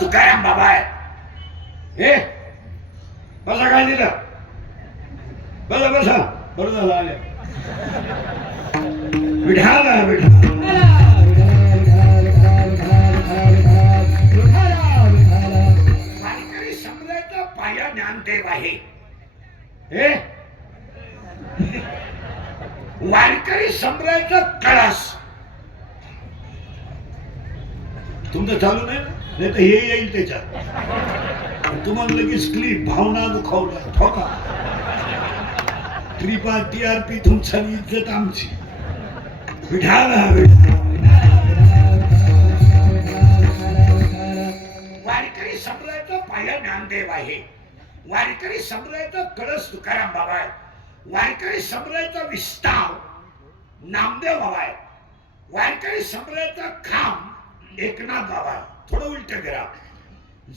तुकाराम बाबा आहे. हे? बसा काय दिलं बसा बसा. बरं झालं आले. विठाला विठाला वारकरी संप्रदायाचा पाया ज्ञानदेव आहे. हे? वारकरी संप्रदायाचा कळस. तुमचं चालू नाही? ना? नाही तर हे येईल त्याच्यात. तुम्हाला लगेच क्लिप भावना दुखावल्या. ठोका. ट्रिपा टी आर पी तुमचा इज्जत आमची. विठाला वारकरी संप्रदायाचा पाया ज्ञानदेव आहे. वारकरी संप्रदायाचा कळस तुकाराम बाबा आहे. वारकरी संप्रदायाचा विस्तार नामदेव बाबा आहे. वारकरी संप्रदायाचा खांब एकनाथ बाबा आहे. थोडं उलट करा.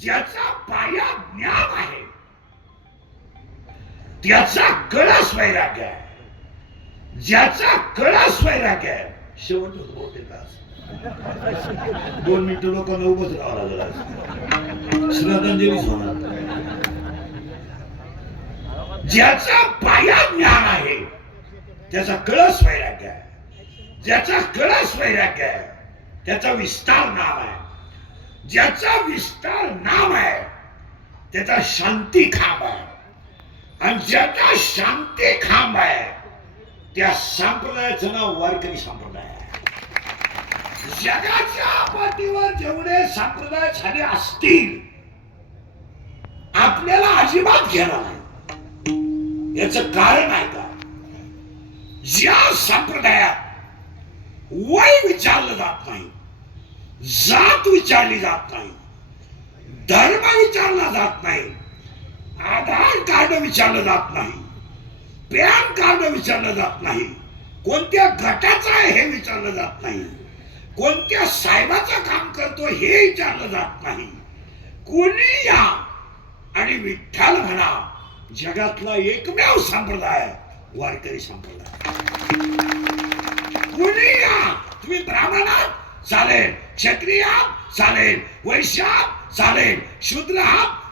ज्याचा पाया ज्ञान आहे त्याचा कळा स्वैराग्य आहे. ज्याचा कळा स्वैराग्य आहे शेवट बहुतेक दोन मिनिट लोकांना उभंच राहावं लागलं श्रद्धांजलीच होणार. ज्याचा पाया ज्ञान आहे त्याचा कळस वैराग्य आहे. ज्याचा कळस वैराग्य आहे त्याचा विस्तार नाम आहे. ज्याचा विस्तार नाम आहे त्याचा शांती खांब आहे. आणि ज्याचा शांती खांब आहे त्या संप्रदायाचं नाव वारकरी संप्रदाय आहे. जगाच्या पाठीवर जेवढे संप्रदाय झाले असतील आपल्याला अजिबात घेणार नाही. याच कारण आहे का? ज्या संप्रदायात वय विचारलं जात नाही जात विचारली जात नाही. धर्म विचारला जात नाही. आधार कार्ड विचारलं जात नाही. पॅन कार्ड विचारलं जात नाही. कोणत्या गटाचं आहे हे विचारलं जात नाही. कोणत्या साहेबाचं काम करतो हे विचारलं जात नाही. कोणी या आणि विठ्ठल म्हणा जगातला एकमेव संप्रदाय वारकरी संप्रदाय. कोणी या? तुम्ही ब्राह्मणात? चालेल. क्षत्रिय चालेल वैश्य चालेल शूद्र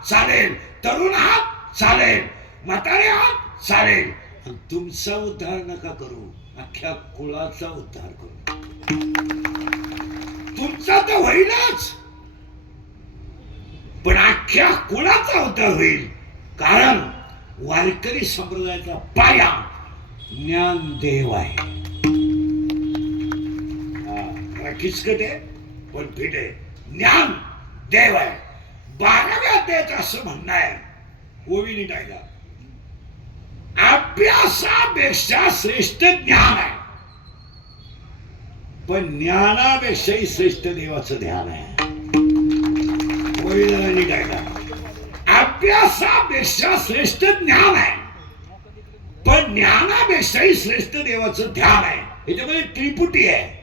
चालेल तरुण चालेल म्हातारे चालेल तुमचा उद्धार नका करू. अख्ख्या कुळाचा उद्धार करू. तुमचा तर होईलच. पण अख्ख्या कुळाचा उद्धार होईल. कारण वारकरी संप्रदायाचा पाया ज्ञानदेव आहे. हा, जरा किचकट आहे पण फिट आहे ज्ञान देव आहे बाराव्या अध्यायाचं असं म्हणणं आहे. ओविनी टायला अभ्यासापेक्षा श्रेष्ठ ज्ञान आहे. पण ज्ञानापेक्षाही श्रेष्ठ देवाचं ध्यान आहे. ओविनी टायला अभ्यासापेक्षा श्रेष्ठ ज्ञान आहे. पण ज्ञानापेक्षाही श्रेष्ठ देवाचं ध्यान आहे. याच्यामध्ये त्रिपुटी आहे.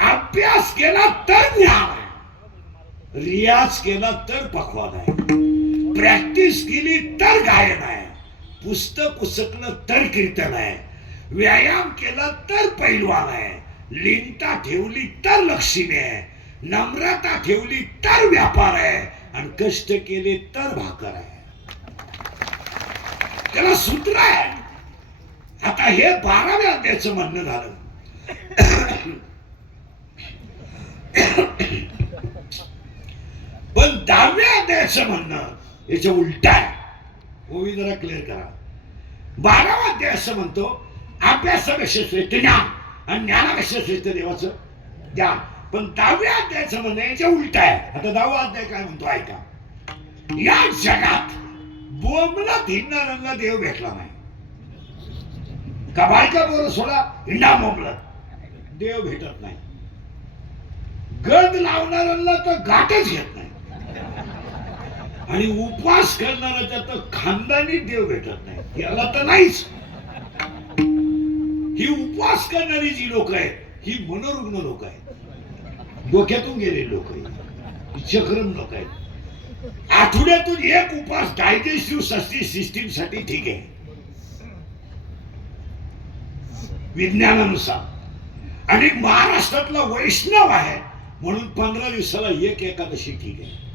अभ्यास केला तर ज्ञान आहे. रियाज केला तर पकवान आहे. प्रॅक्टिस केली तर गायन आहे. पुस्तक उसकलं तर कीर्तन आहे. व्यायाम केला तर पैलवान आहे. लिंता ठेवली तर लक्ष्मी आहे. नम्रता ठेवली तर व्यापार आहे. आणि कष्ट केले तर भाकर आहे. त्याला सूत्र आहे. आता हे बाराव्या अध्यायाचं म्हणणं झालं. पण दहाव्या अध्यायाचं म्हणणं याच्या उलट आहे. ओवी जरा क्लिअर करा. बारावा अध्याय असं म्हणतो अभ्यासापेक्षा श्रेष्ठ ज्ञान आणि ज्ञानापेक्षा श्रेष्ठ देवाचं ज्ञान पण दहाव्या अध्यायाचं म्हणणं याच्या उलट आहे. आता दहावा अध्याय काय म्हणतो ऐका. या जगात बोमला हिंडणाऱ्यांना देव भेटला नाही. का बायका बोल सोडा हिंडा बोंबलत. देव भेटत नाही. गद लावणाऱ्यांना तर गाठच घेत नाही. आणि उपवास करणाऱ्याच्या तर खानदानी देव भेटत नाही. याला तर नाहीच. ही उपवास करणारी जी लोक आहेत ही मनोरुग्ण लोक आहेत. डोक्यातून गेले लोक आहेत. चक्रम लोक आहेत. आठवड्यातून एक उपवास डायजेस्टिव्ह सिस्टीमसाठी ठीक आहे. विज्ञानानुसार. आणि महाराष्ट्रातला वैष्णव आहे. म्हणून पंधरा दिवसाला एक एकादशी ठीक आहे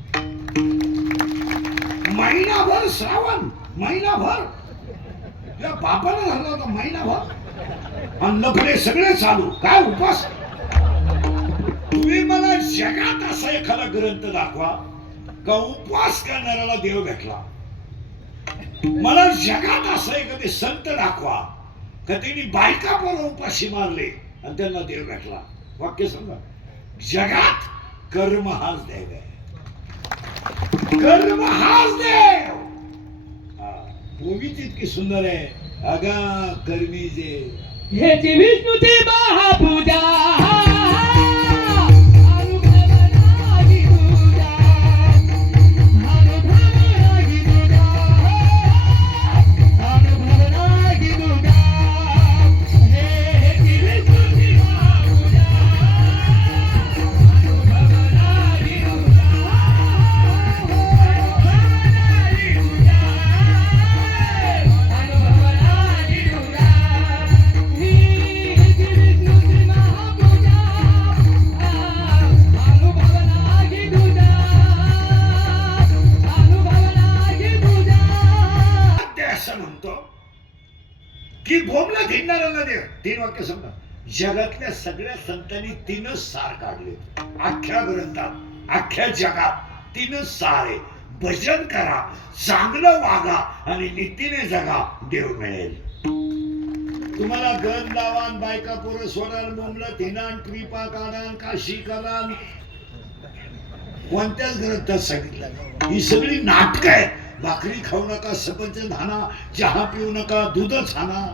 महिनाभर श्रावण महिनाभर. या बापानं झाला होता महिनाभर. आणि लफडे सगळे चालू. काय उपास तुम्ही मला जगात असा एखादा ग्रंथ दाखवा का उपवास करणाऱ्याला देव भेटला? मला जगात असं एखादे संत दाखवा का त्यांनी बायका पण उपाशी मारले आणि त्यांना देव भेटला? वाक्य सांगा. जगात कर्म हाच देव आहे. कर्म हाच देव! भूमी इतकी सुंदर आहे. अगा कर्मी जे हे विष्णू ते महापूजा! अनुभवनाही सगळ्या संतांनी तीनच सार काढले. अख्ख्या ग्रंथात अख्ख्या जगात तीनच सार. आहे भजन करा चांगलं वागा आणि नीतीने जगा देव मिळेल. तुम्हाला गण लावान बायका पोरं सोडान बोंबलं थिनान कृपा काढान काशी करान. कोणत्याच ग्रंथात सांगितलं ही सगळी नाटक आहे भाकरी खाऊ नका सफरचंद हाना चहा पिऊ नका दूधच हाना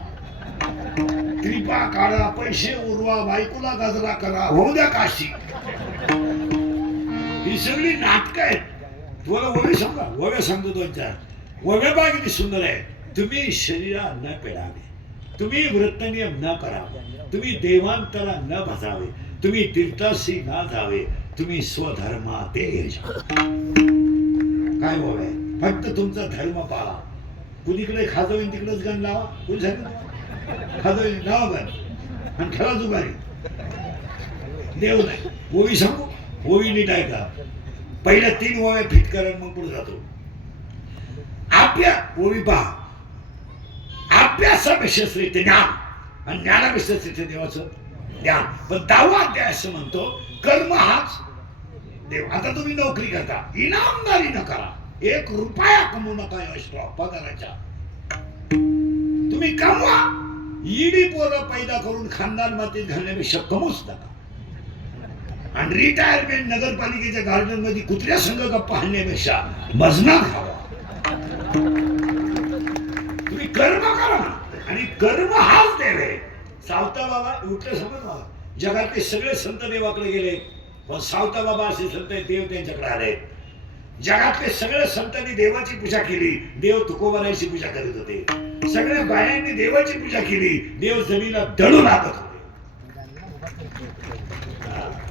कृपा काढा पैसे उरवा बायकोला गजरा करा होऊ द्या काशी. ही सगळी नाटक आहेत. तुम्हाला ओवे समजा ओवे सांगतो दोन चार. ओवे बा किती सुंदर आहे. तुम्ही शरीरा न पेडावे. तुम्ही वृत्तनियम न करावे. तुम्ही देवांतरा न भजावे तुम्ही तीर्थाशी ना जावे. तुम्ही स्वधर्मा ते काय ओवे फक्त तुमचा धर्म पाळा. कुणीकडे खाजवीन तिकडेच गण लावा. कुणी सांगितलं खाजवीन लावा गण आणि खेळा जुगारी देव नाही. ओवी सांगू? ओवी नीट ऐका. पहिल्या तीन ओव्या फिट करा मग पुढे जातो. आपल्या ओवी पहा. अभ्यासापेक्षा ते ज्ञान. आणि ज्ञानापेक्षा ते देवाचं ज्ञान. पण दावा अध्याय असं म्हणतो कर्म हाच देव. आता तुम्ही नोकरी करता. इनामदारी न करा. एक रुपया कमवू नका एक्स्ट्रा पगाराच्या. तुम्ही कमवा. ईडी पोरं पैदा करून खानदान मातीत घालण्यापेक्षा कमूच नका. आणि रिटायरमेंट नगरपालिकेच्या गार्डनमध्ये कुत्र्या संघ गप्पा हाणण्यापेक्षा मजना खावा. तुम्ही कर्म करा आणि कर्म हाच देव आहे. सावता बाबा उठलं समज मला. जगातले सगळे संत देवाकडे गेले. पण सावता बाबा असे संत देव त्यांच्याकडे आले. जगातले सगळे संतांनी देवाची पूजा केली. देव तुकोबारायची पूजा करीत होते. सगळ्या बायांनी देवाची पूजा केली. देव जमीला दडून लागत होते.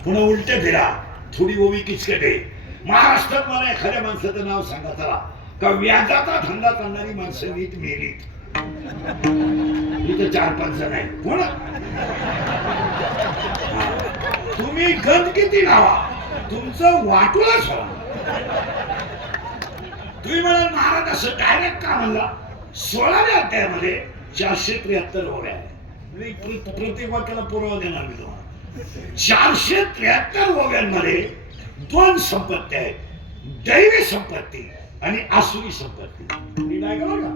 पुन्हा उलट फिरा. थोडी ओवी किचकटे. महाराष्ट्रात मला एखाद्या माणसाचं नाव सांगा चला. का व्याजाचा धंदा चालणारी माणसं नीट मेली. इथं चार पाच जण आहेत. कोण? तुम्ही गण किती लावा? तुमचं वाटूलाच व्हा तुम्ही म्हणाल महाराज असं डायरेक्ट का म्हणला? सोळाव्या अध्यायामध्ये चारशे त्र्याहत्तर ओव्या आहे प्रत्येक वाक्याला पुरावा देणार मी तुम्हाला. चारशे त्र्याहत्तर ओव्यांमध्ये दोन संपत्ती आहेत. दैवी संपत्ती आणि आसुरी संपत्ती. ऐका बरं का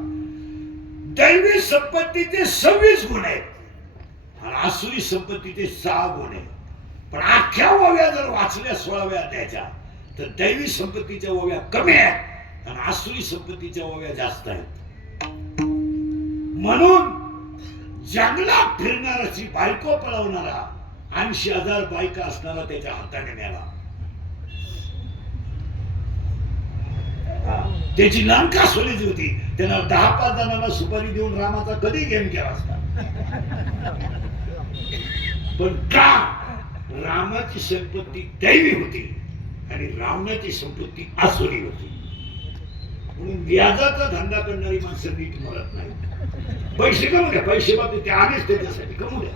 दैवी संपत्तीचे सव्वीस गुण आहेत आणि आसुरी संपत्तीचे सहा गुण आहेत. पण अख्ख्या ओव्या जर वाचल्या सोळाव्या अध्यायाच्या तर दैवी संपत्तीच्या ओव्या कमी आहेत आणि आसुरी संपत्तीच्या ओव्या जास्त आहेत. म्हणून जंगलात फिरणाराची बायको पळवणारा ऐंशी हजार बायका असणारा त्याच्या हाताने नेला. त्याची लंका सोलीची होती. त्यानं दहा पाच जणांना सुपारी देऊन रामाचा कधी गेम केला असता? पण का? रामाची संपत्ती दैवी होती आणि रावणाची संपत्ती आसुरी होती. म्हणून व्याजाचा धंदा करणारी माणसं नीट मरत नाही पैसे कमू द्या. पैसे बाबतीत ते आलेच त्याच्यासाठी कमू द्या.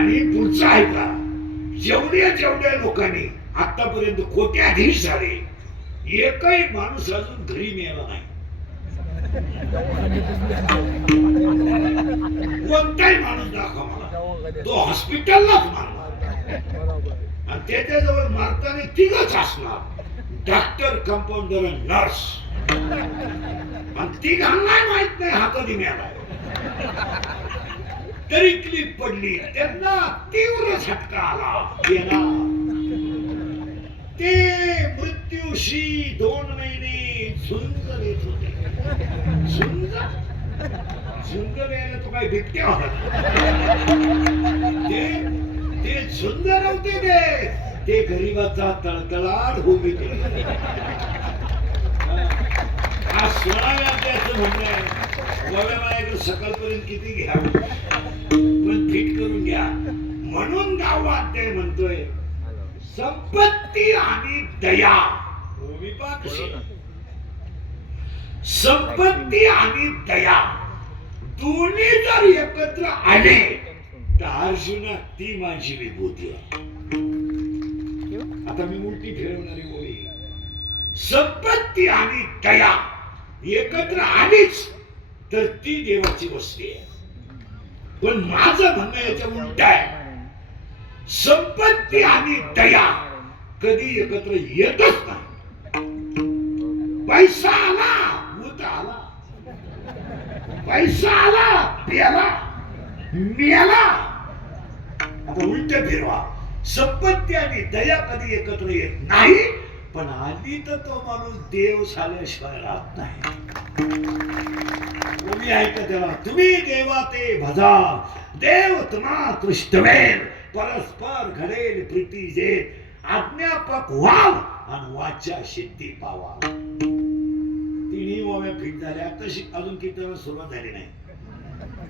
आणि पुढचं का? जेवढ्या जेवढ्या लोकांनी आतापर्यंत कोट्याधीश झाले एकही माणूस अजून घरी मिळाला नाही. कोणताही माणूस दाखवा मला. तो हॉस्पिटललाच मारणार. आणि त्याच्याजवळ मारताना तिघच असणार. डॉक्टर कंपाऊंडर नर्स आणि तिघांना माहीत नाही हा कधी मिळाला तरी क्लिप पडली. त्यांना तीव्र झटका आला. गेला. ते मृत्यूशी दोन महिने झुंज देत होते. झुंज? झुंज द्यायला तो काय बिबट्या होता. ते ते झुंज नव्हते ते. ते गरीबाचा तळतळाट उभी केली आज सोळाव्या त्याचं म्हणणं आहे गोव्या माझ्याकडे सकाळपर्यंत किती घ्या? पण फिट करून घ्या. म्हणून गावात म्हणतोय संपत्ती आणि दया. संपत्ती आणि दया. दोन्ही जर एकत्र आले तर अर्जुना ती माझी विभूती आता मी उलटी फिरवणारी ओळी. संपत्ती आणि दया. एकत्र आलीच तर ती देवाची वस्ती आहे. पण माझं म्हणणं याच्या उलट आहे संपत्ती आणि दया कधी एकत्र येतच नाही. पैसा आला भूत आला. पैसा आला प्याला मेला. उलट फिरवा. संपत्ती आणि दया कधी एकत्र येत नाही पण आधी तर तो माणूस देव झाल्याशिवाय राहत नाही. तुम्ही ऐका त्याला तुम्ही देवा ते भजा देव तुम्हा कृष्णवेल परस्पर घडेल प्रीती जे आज्ञापक व्हाव आणि वाचा सिद्धी पावा. तिन्ही ओव्या फिट झाल्या तशी अजून किती सुरुवात झाली नाही.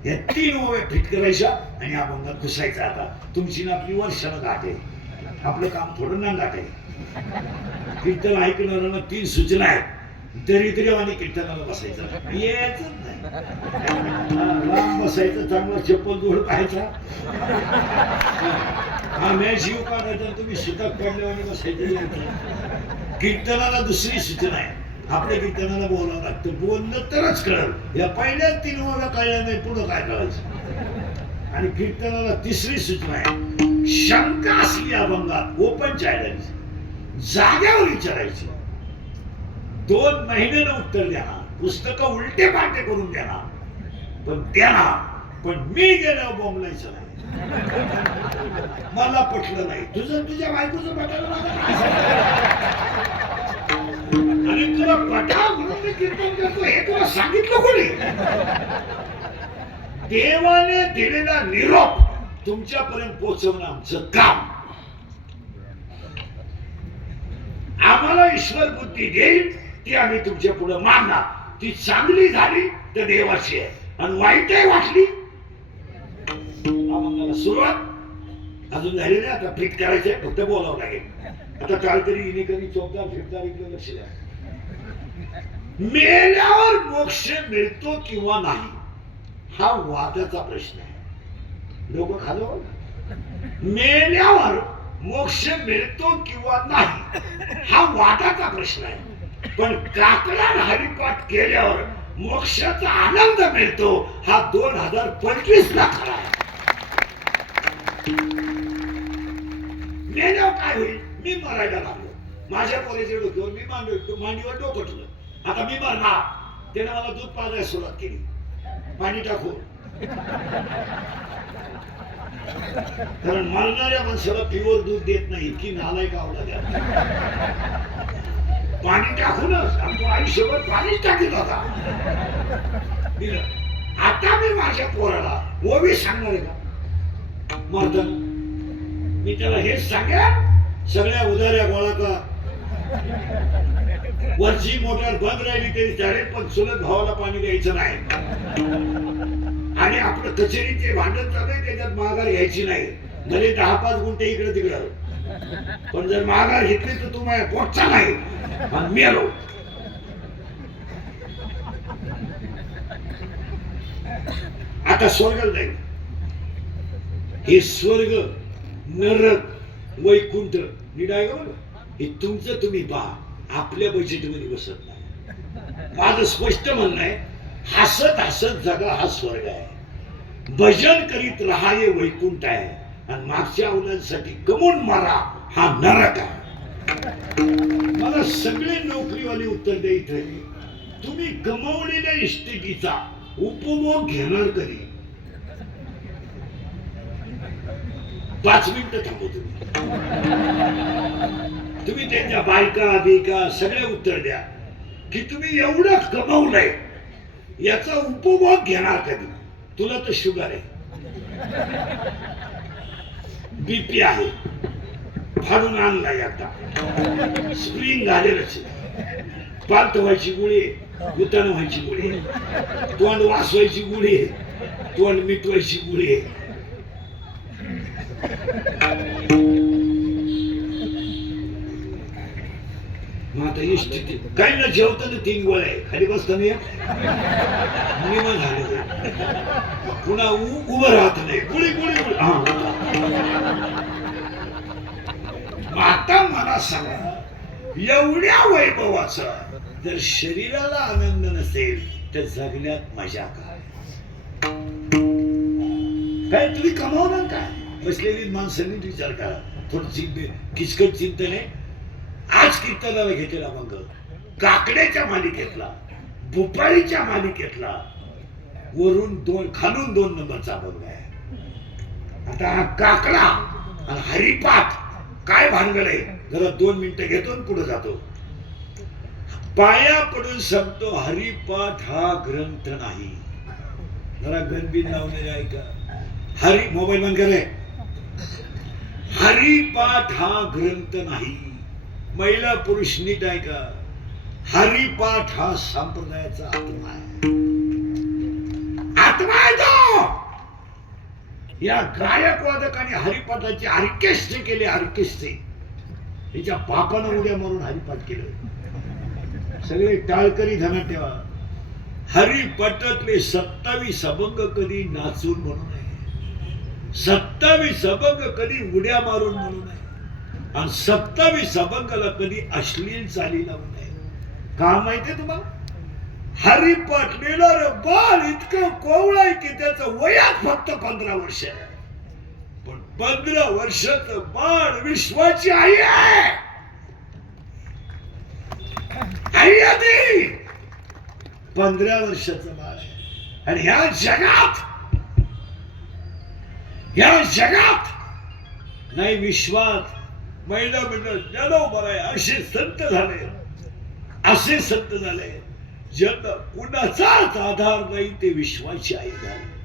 या तीन ओव्या फिट करायच्या आणि अभंगात घुसायचा आता. तुमची ना आपली वर्षानं गाठ आहे आपलं काम थोडं ना गाठ आहे कीर्तन ऐकणाऱ्यांना तीन सूचना आहेत. तरी तरी आणि कीर्तनाला बसायचं. यायच नाही. लांब बसायचं चांगला चप्पल जोड पाहायचा. हा मी शिव काढायचा तुम्ही सुतक पडल्यावर बसायचं कीर्तनाला दुसरी सूचना आहे. आपल्या कीर्तनाला बोलावं लागतं. बोलणं तरच कळलं. या पहिल्या तीन वेळा कळल्या नाही पुढं काय कळायचं? आणि कीर्तनाला तिसरी सूचना आहे. शंका असली अभंगात ओपन चॅलेंज जाग्यावर विचारायचं. दोन महिन्यानं उत्तर देणार. पुस्तक उलटे पाटे करून देणार. पण देणार. पण मी गेल्यावर बोंबलायचं नाही. मला पटलं नाही. तुझं तुझ्या बायकोचं पटायला आणि तुला पटा म्हणून मी कीर्तन करतो. हे तुला सांगितलं कोणी? देवाने दिलेला निरोप तुमच्यापर्यंत पोहोचवणं आमचं काम. ईश्वर बुद्धी देईल ती आम्ही तुमच्यापुढे मागणार. ती चांगली झाली तर देवाची आहे. आणि वाईटही वाटली. आम्हाला सुरुवात अजून झाली ना आता फिट करायचंय फक्त बोलावं लागेल. आता काहीतरी इनेकरी चौकदार फिरदार इकडे लक्ष द्या. मेल्यावर मोक्ष मिळतो किंवा नाही हा वादाचा प्रश्न आहे. लोक खालो मेल्यावर मोक्ष मिळतो किंवा नाही हा वादाचा प्रश्न आहे. पण काकडा हरिपाठ केल्यावर मोक्षाचा आनंद मिळतो हा दोन हजार पंचवीस ला खरा आहे. मेल्यावर काय होईल? मी मरायला लागलो. माझ्या पोरीच्या डोक्यावर मी मांडव मांडीवर डोकटलं आता मी मरणार. त्याने मला दूध पाजायला सुरुवात केली. पाणी टाकून. कारण मरणाऱ्या माणसाला प्युअर दूध देत नाही इतकी नालाय का द्या. पाणी टाकूनच आणि आयुष्यभर पाणीच टाकीत होता आता मी माझ्या पोराला ओवी सांगणार आहे का? मर्दन मी त्याला हेच सांगेन सगळ्या उदाऱ्या गोळा का वरची मोटर बंद राहिली तरी चालेल पण चुलत भावाला पाणी द्यायचं नाही. आणि आपलं कचेरीचे भांडण चालू आहे त्याच्यात माघार घ्यायची नाही. भले दहा पाच गुंठे इकडे तिकडं. पण जर माघार घेतली तर तू माझ्या पोटचा नाही. आणि मी आलो. आता स्वर्गाला जाईल हे स्वर्ग नरक वैकुंठ निडाय हे तुमचं तुम्ही पहा. आपल्या बजेटमध्ये बसत नाही. माझं स्पष्ट म्हणणं आहे हसत हसत जगा हा स्वर्ग आहे. भजन करीत राहा हे वैकुंठ आहे. आणि मागच्या मुलांसाठी कमून मारा हा नरक आहे. मला सगळे नोकरीवाले उत्तर द्या इथे. तुम्ही कमवलेल्या इष्टिकीचा उपभोग घेणार कधी? पाच मिनिटं थांबू तुम्ही. तुम्ही त्यांच्या बायका बिका सगळे उत्तर द्या. की तुम्ही एवढं कमवलंय याचा उपभोग घेणार कधी? तुला तर शुगर आहे. बीपी आहे. फाडून आणलाय आता. स्प्रिंग आलेलंच आहे. पालत व्हायची गुळी उतन व्हायची गुळी तोंड वासवायची गोळी आहे. तोंड मिटवायची गुळी मग आता ही काय ना जेवताना तीन गोळ्या आहे. खाली बसताना एक निम झाले पुन्हा उ- उभं राहत नाही. गुळी गुळी गुळी. हा आता मला सांगा एवढ्या वैभवाचं जर शरीराला आनंद नसेल तर जगण्यात मजा काय? काय तुम्ही कमावणार काय? बसलेली माणसांनी विचार करा. थोडं चिंते किचकट चिंतन आहे. आज कीर्तनाला घेतलेला मग. काकड्याच्या मालिकेतला भोपाळीच्या मालिकेतला वरून दोन खालून दोन नंबरचा अभंग आहे. आता हा काकडा आणि हरिपाठ काय भानगड आहे? जरा दोन मिनिटं घेतो आणि पुढे जातो. पाया पडून सांगतो हरिपाठ हा ग्रंथ नाही. जरा गणबीन लावलेले ऐका. हरी मोबाईल बंद करे हरिपाठ हा ग्रंथ नाही. महिला पुरुष नीट आहे का? हरिपाठ हा संप्रदायाचा आत्मा आहे. आत्मा आहे तो! या गायक वादकाने हरिपाठाचे ऑर्केस्ट्रे केले ऑर्केस्ट्रे त्याच्या बापानं उड्या मारून हरिपाठ केलं. सगळे टाळकरी धना ठेवा. हरिपाठातले सत्तावीस अभंग कधी नाचून म्हणू नये. सत्तावीस अभंग कधी उड्या मारून म्हणू नये. आणि सत्तावीस अभंगाला कधी अश्लील चाली लावू नये. का माहितीये तुम्हाला? हरिपाठ लिहिणार बाल इतकं कोवळ आहे की त्याचं वयात फक्त पंधरा वर्ष आहे. पण पंधरा वर्षाचं बाळ विश्वाची आई आहे. आई आधी. पंधरा वर्षाचं बाळ आहे. आणि ह्या जगात ह्या जगात नाही विश्वात महिला मंडळ ज्ञानोबर आहे असे संत झाले. असे संत झाले. ज्यांना कुणाचाच आधार नाही ते विश्वाची आई झाले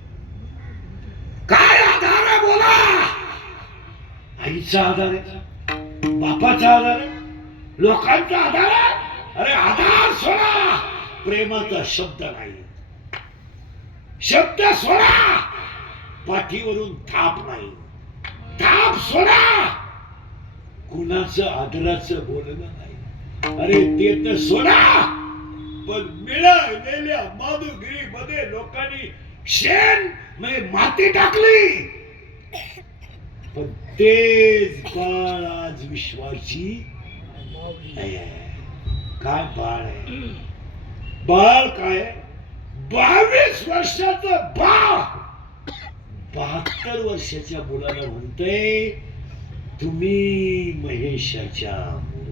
काय आधार आहे बोला? आईचा आधार आहे. बापाचा आधार आहे. लोकांचा आधार आहे. अरे आधार सोडा. प्रेमाचा शब्द नाही. शब्द सोडा. पाठीवरून थाप नाही. थाप सोडा. कुणाचं आदराचं बोलणं नाही. अरे ते तर सोडा! पण मिळालेल्या माधुगिरी मध्ये लोकांनी शेण म्हणजे माती टाकली. पण तेच बाळ आज विश्वाची आहे. काय बाळ आहे? बाळ काय बावीस वर्षाचं बाळ! बहात्तर वर्षाच्या मुलाला म्हणतंय तुम्ही महेशाच्या मूर्ती."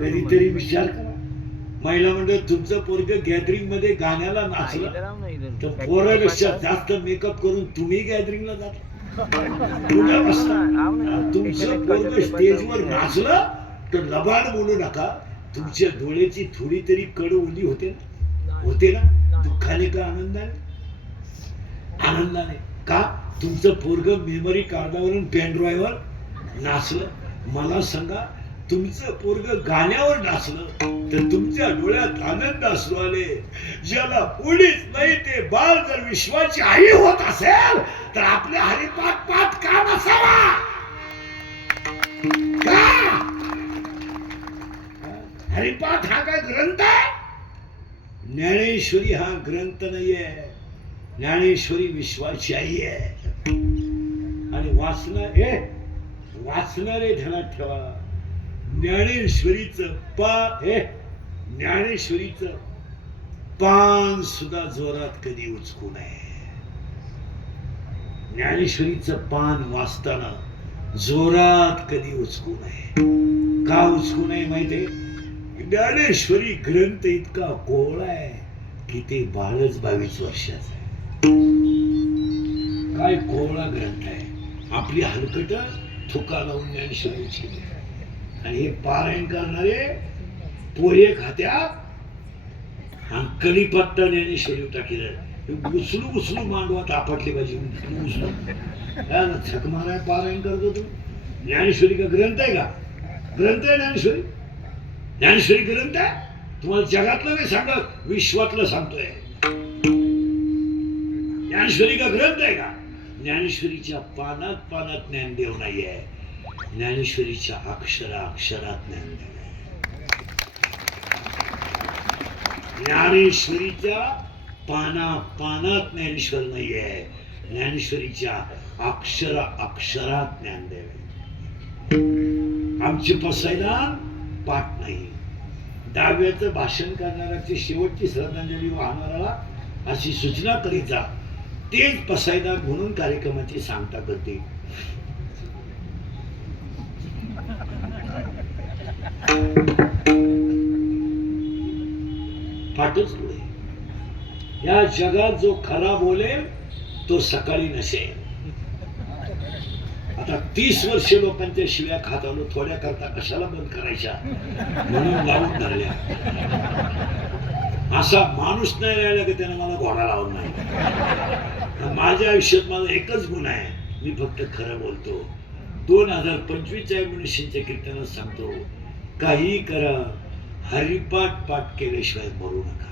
कधीतरी विचार करा. महिला मंडळ तुमचं पोरग गॅदरिंगमध्ये गाण्याला नाचलं. तर पोरापेक्षा जास्त मेकअप करून तुम्ही गॅदरिंगला जाता पुन्हा बसता. तुमचं पोरग स्टेजवर नाचलं तर लबाड बोलू नका. तुमच्या डोळ्याची थोडी तरी कड ओली होते ना. होते ना. दुःखाने का आनंदाने? आनंदाने. का? तुमचं पोरग मेमरी कार्डावरून पेन नाचलं. मला सांगा तुमचं पोरग गाण्यावर नाचलं तर तुमच्या डोळ्यात आनंद असू आले. ज्याला कोणीच नाही ते बाळ जर विश्वाची आई होत असेल तर आपल्या हरिपाठ पाठ का नसावा? हरिपाठ हा काय ग्रंथ आहे? ज्ञानेश्वरी हा ग्रंथ नाहीये. ज्ञानेश्वरी विश्वाची आई आहे. आणि वाचना हे वाचणारे ध्यानात ठेवा. ज्ञानेश्वरीचं पा हे ज्ञानेश्वरीचं पान सुद्धा जोरात कधी उचकू नये. ज्ञानेश्वरीचं पान वाचताना जोरात कधी उचकू नये. का उचकू नये माहितीये ज्ञानेश्वरी ग्रंथ इतका कोहळा आहे की ते बाळच बावीस वर्षाचा आहे. काय कोवळा ग्रंथ आहे. आपली हलकट थुका लावून ज्ञानेश्वरीची आणि हे पारायण करणारे पोहे खात्यात आणि कढीपत्ता ज्ञानेश्वरी टाकीला. उचलू उचलू मांडवात आपटली पाहिजे उचलू उचलू काय माराय पारायण करतो तू. ज्ञानेश्वरी का ग्रंथ आहे का? ग्रंथ आहे ज्ञानेश्वरी? ज्ञानेश्वरी ग्रंथ आहे? तुम्हाला जगातलं नाही सांगत विश्वातलं सांगतोय. ज्ञानेश्वरी का ग्रंथ आहे का? ज्ञानेश्वरीच्या पानात पानात ज्ञानदेव नाही आहे ज्ञानेश्वरीच्या अक्षरा अक्षरात ज्ञानदेव आहे ज्ञानेश्वरीच्या पाना पानात ज्ञानेश्वर नाही आहे ज्ञानेश्वरीच्या अक्षर अक्षरात ज्ञानदेव आहे आमची पसायला पाठ नाही. दहाव्याचं भाषण करणाऱ्याची शेवटची श्रद्धांजली वाहणाऱ्याला अशी सूचना करीत जा. तेच पसायदान म्हणून कार्यक्रमाची सांगता करते. फाटच पुढे. या जगात जो खरा बोलेल तो सकाळी नसेल. आता तीस वर्ष लोकांच्या शिव्या खात आलो थोड्या करता कशाला बंद करायच्या? म्हणून लावून धरल्या. असा माणूस नाही राहिला की त्याने मला घोडा लावून नाही. माझ्या आयुष्यात माझा एकच गुण आहे. मी फक्त खरं बोलतो. दोन हजार पंचवीसच्या एम्युनिशनच्या कीर्तनात सांगतो काही करा हरिपाठ पाठ केल्याशिवाय मरू नका.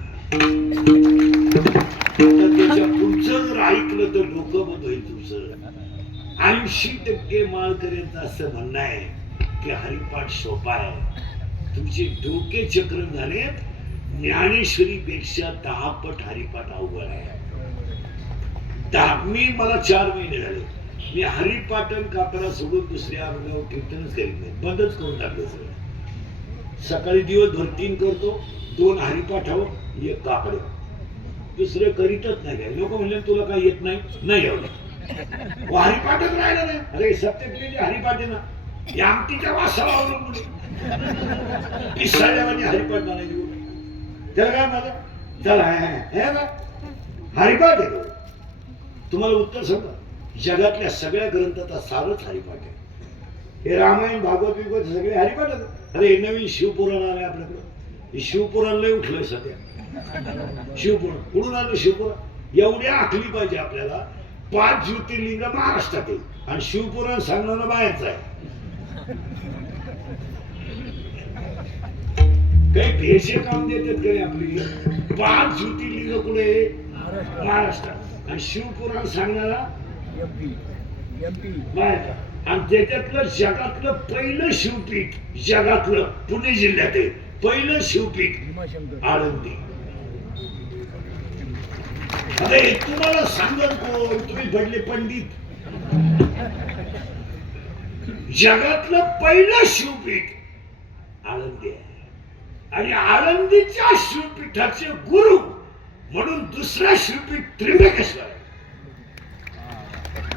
त्याच्या पुढचं जर ऐकलं तर डोकं बंद होईल तुमचं. ऐंशी टक्के माळकऱ्यांचं असं म्हणणं आहे की हरिपाठ सोपा आहे. तुमचे डोके चक्र झालेत. ज्ञानेश्वरी पेक्षा दहा पट हरिपाठ अवघड आहे. दहा मी मला चार महिने झाले. मी हरिपाटन कापडा सोडून दुसऱ्या अंगावर कीर्तनच करीत नाही. बंदच करून टाकलं सगळं. सकाळी दिवसभर तीन करतो दोन हरिपाठावर एक काकडे दुसरे करीतच नाही काय लोक म्हणले तुला काय येत नाही? नाही एवढं. वो हरिपाठच नाही. अरे सत्य हरिपाठ ना. या आमटीच्या वासाला अवलंबून पिसाळ्या म्हणजे हरिपाठ नाही बोल. त्याला काय माझं चला हे, हरिपाठ आहे तुम्हाला उत्तर सांगा. जगातल्या सगळ्या ग्रंथाचा सारच हरिपाठ आहे. हे रामायण भागवत बिगवत सगळे हरिपाठ अरे हे नवीन शिवपुराण आलं आपल्याकडं. हे शिवपुराण लय उठलंय सध्या. शिवपुराण. कुठून आलं शिवपुराण? एवढ्या आखली पाहिजे आपल्याला. पाच ज्योतिर्लिंग महाराष्ट्रात आहे आणि शिवपुराण सांगणारा बाहेरचं आहे. काही भेषे काम देतात काही आपली? पाच ज्योतिर्लिंग कुठे महाराष्ट्रात आणि शिवपुराण सांगणारा आणि त्याच्यातलं जगातलं पहिलं शिवपीठ जगातलं पुणे जिल्ह्यात आहे पहिलं शिवपीठ आळंदी. हे तुम्हाला सांगत कोण? तुम्ही पडले पंडित. जगातलं पहिलं शिवपीठ आळंदी आहे. आणि आळंदीच्या शिवपीठाचे गुरु म्हणून दुसरा शिल्पी त्र्यंबकेश्वर.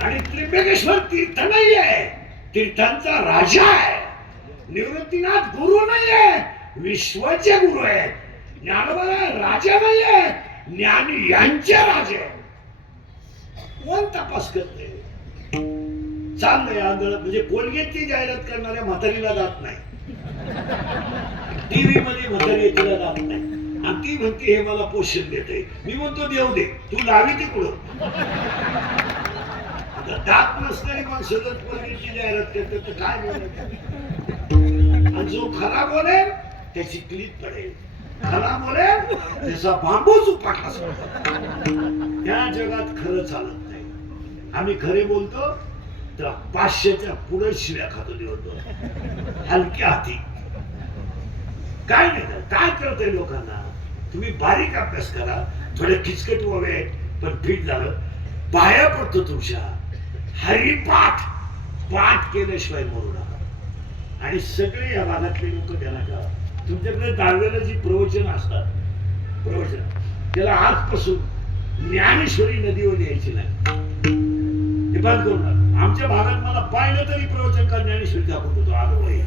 आणि त्र्यंबकेश्वर तीर्थ नाही आहे. तीर्थांचा राजा आहे. निवृत्तीनाथ गुरु नाही आहे. विश्वाचे गुरु आहेत. ज्ञानवाला राजा नाही आहे. ज्ञान यांचे राजे कोण तपास करते? चाललंय आंदोलन म्हणजे कोलगेटची जाहिरात करणाऱ्या म्हातारीला जात नाही. टीव्ही मध्ये म्हातारी तिला जात नाही. आणि ती म्हणते हे मला पोषण देते मी म्हणतो देव दे. तू लावी ते दात नसणारी माणसं जर कोलगेटची जाहिरात करतात तर काय बोलायचं? आणि जो खरा बोलेल त्याची क्लिप पडेल. खरा बोलेल त्याचा बांबूच उपाटला त्या जगात खरं चालत नाही. आम्ही खरे बोलतो तर पाचशेच्या पुढे शिव्या खातो दिवसभर हलक्या हाती. काय नाही काय करतय लोकांना? तुम्ही बारीक अभ्यास करा. थोडे किचकट व्हावे पण फिट झालं. पाया पडतो तुमच्या. हरिपाठ पाठ. केल्याशिवाय मरू नका. आणि सगळे या भागातले लोक द्या का तुमच्याकडे दहाव्याला जी प्रवचन असतात प्रवचन त्याला आजपासून ज्ञानेश्वरी नदीवर यायची नाही. हे बंद करू नका. आमच्या भागात मला पाहिलं तरी प्रवचन का ज्ञानेश्वरी दाखवत होतो. आलो म्हणजे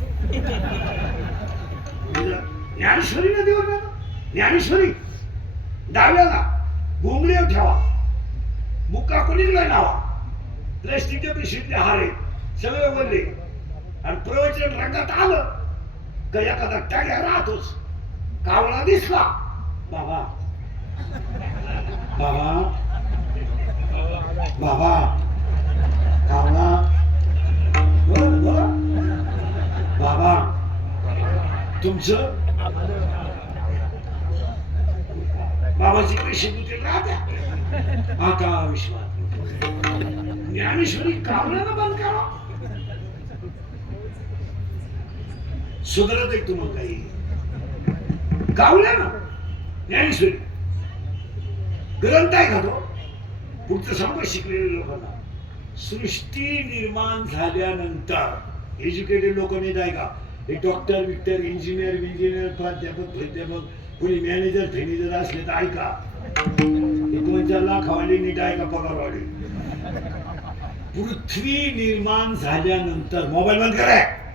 ज्ञानेश्वरी नदीवर ज्ञानेश्वरी डाव्याला घोंगडीवर ठेवा. मुक्का कोणीकडे लावा? प्लास्टिकच्या पिशवीतले हारे सगळे बोलले आणि प्रवचन रंगात आलं का एखादा टाळ्या राहतोच. कावळा दिसला. बाबा. बाबा. बाबा. कावळा. बाबा. तुमचं? बाबाची पैसे बुद्धी राहत्या आता. विश्वास ज्ञानेश्वरी कावण्यानं बंद करा. सुधरत आहे तुम्हाला काही. कावल्या ना ज्ञानेश्वरी. ग्रंथ आहे का तो? पुढचं सांग शिकलेल्या लोकांना. सृष्टी निर्माण झाल्यानंतर एज्युकेटेड लोक नाही आहे का? हे डॉक्टर विक्टर इंजिनियर इंजिनियर प्राध्यापक प्राध्यापक कोणी मॅनेजर फॅनेजर असले तर ऐका. हे दोन चार लाखावाली नीट ऐका का पगारवाली. पृथ्वी निर्माण झाल्यानंतर मोबाईल बंद करा.